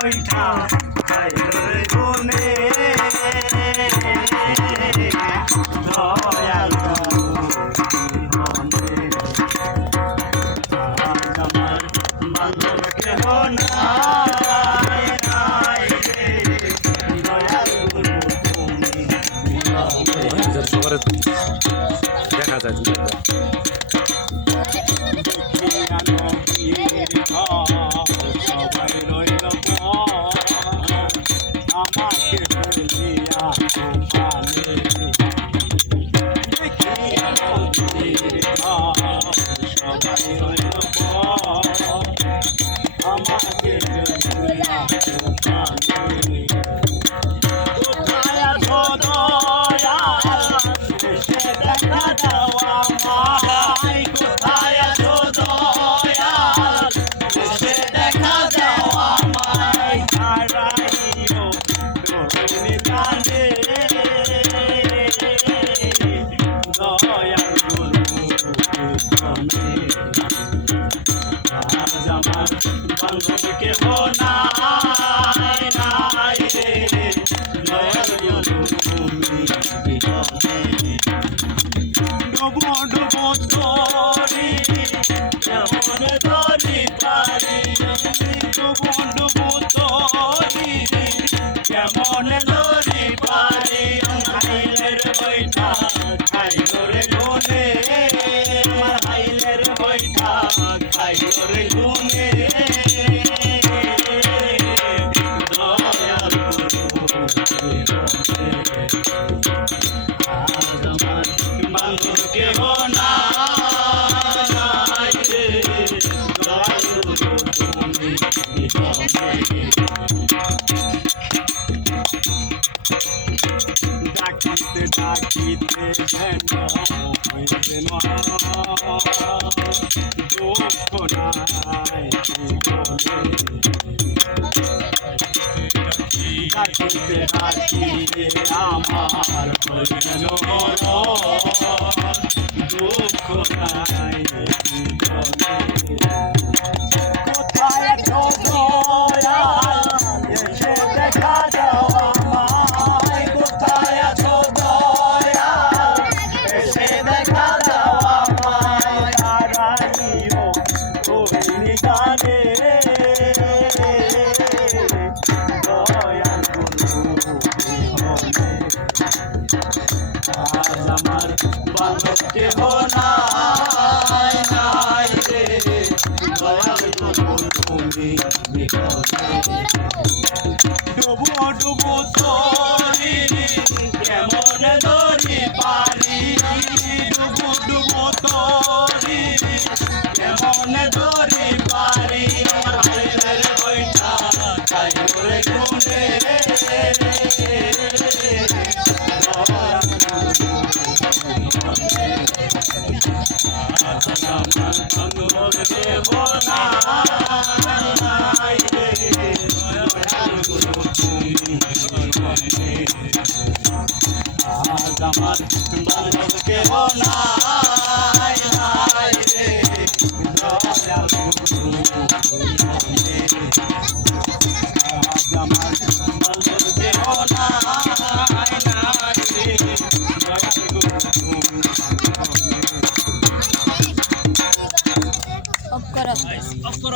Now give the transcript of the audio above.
বৈঠা খাইলের গুনে দয়াল আমার বান্ধব কেহ নাই নাই রে দয়াল গুরু তুমি দেখা যায় সবাই রইল আমাকে বলিয়া গোপালে দেখিয়া সবাই রইল আমাকে বলিয়া গোপালে কোথায় আছো দয়াল শেষে দেখা দাও আমায় কোথায় আছো দয়াল শেষে দেখা দাও আমায় হারাইও রইনি কাঁদে দয়াল গুরু তুমি আজ আমার বান্ধব কেহ নাই নাই রে দয়াল গুরু তুমি ডুবো ডুবো তোরি কেমন ধরি পারি ডুবো ডুবো তোরি কেমন ধরি পারি হাইলের বৈঠা খাইলো রে গুনে হাইলের বৈঠা খাইলো রে গুনে দয়াল গুরু বান্ধব কেহ নাই রে দয়াল গুরু তুমি ডাকিতে ডাকিতে যেন হইতে দুঃখ নাই ডাকিতে ডাকিতে আমার হইল দুঃখ নাই কোথায় আছো দয়াল এসে দেখা দাও আমায় কোথায় আছো দয়াল এসে দেখা দাও আমায় হারাইও রইনি কাঁদে দয়াল গুরু আজ আমার বান্ধব কেহ নাই নাই রে দয়াল গুরু তুমি ডুবো ডুবো তোরি কেমন ধরি পারি ডুবো ডুবো তোরি কেমন ধরি পারি আমার হাইলের বৈঠা খাইলো রে গুনে বান্ধব দেব নাই রে দয়াল গুরু তুমি আজ আমার বান্ধব কেহ নাই।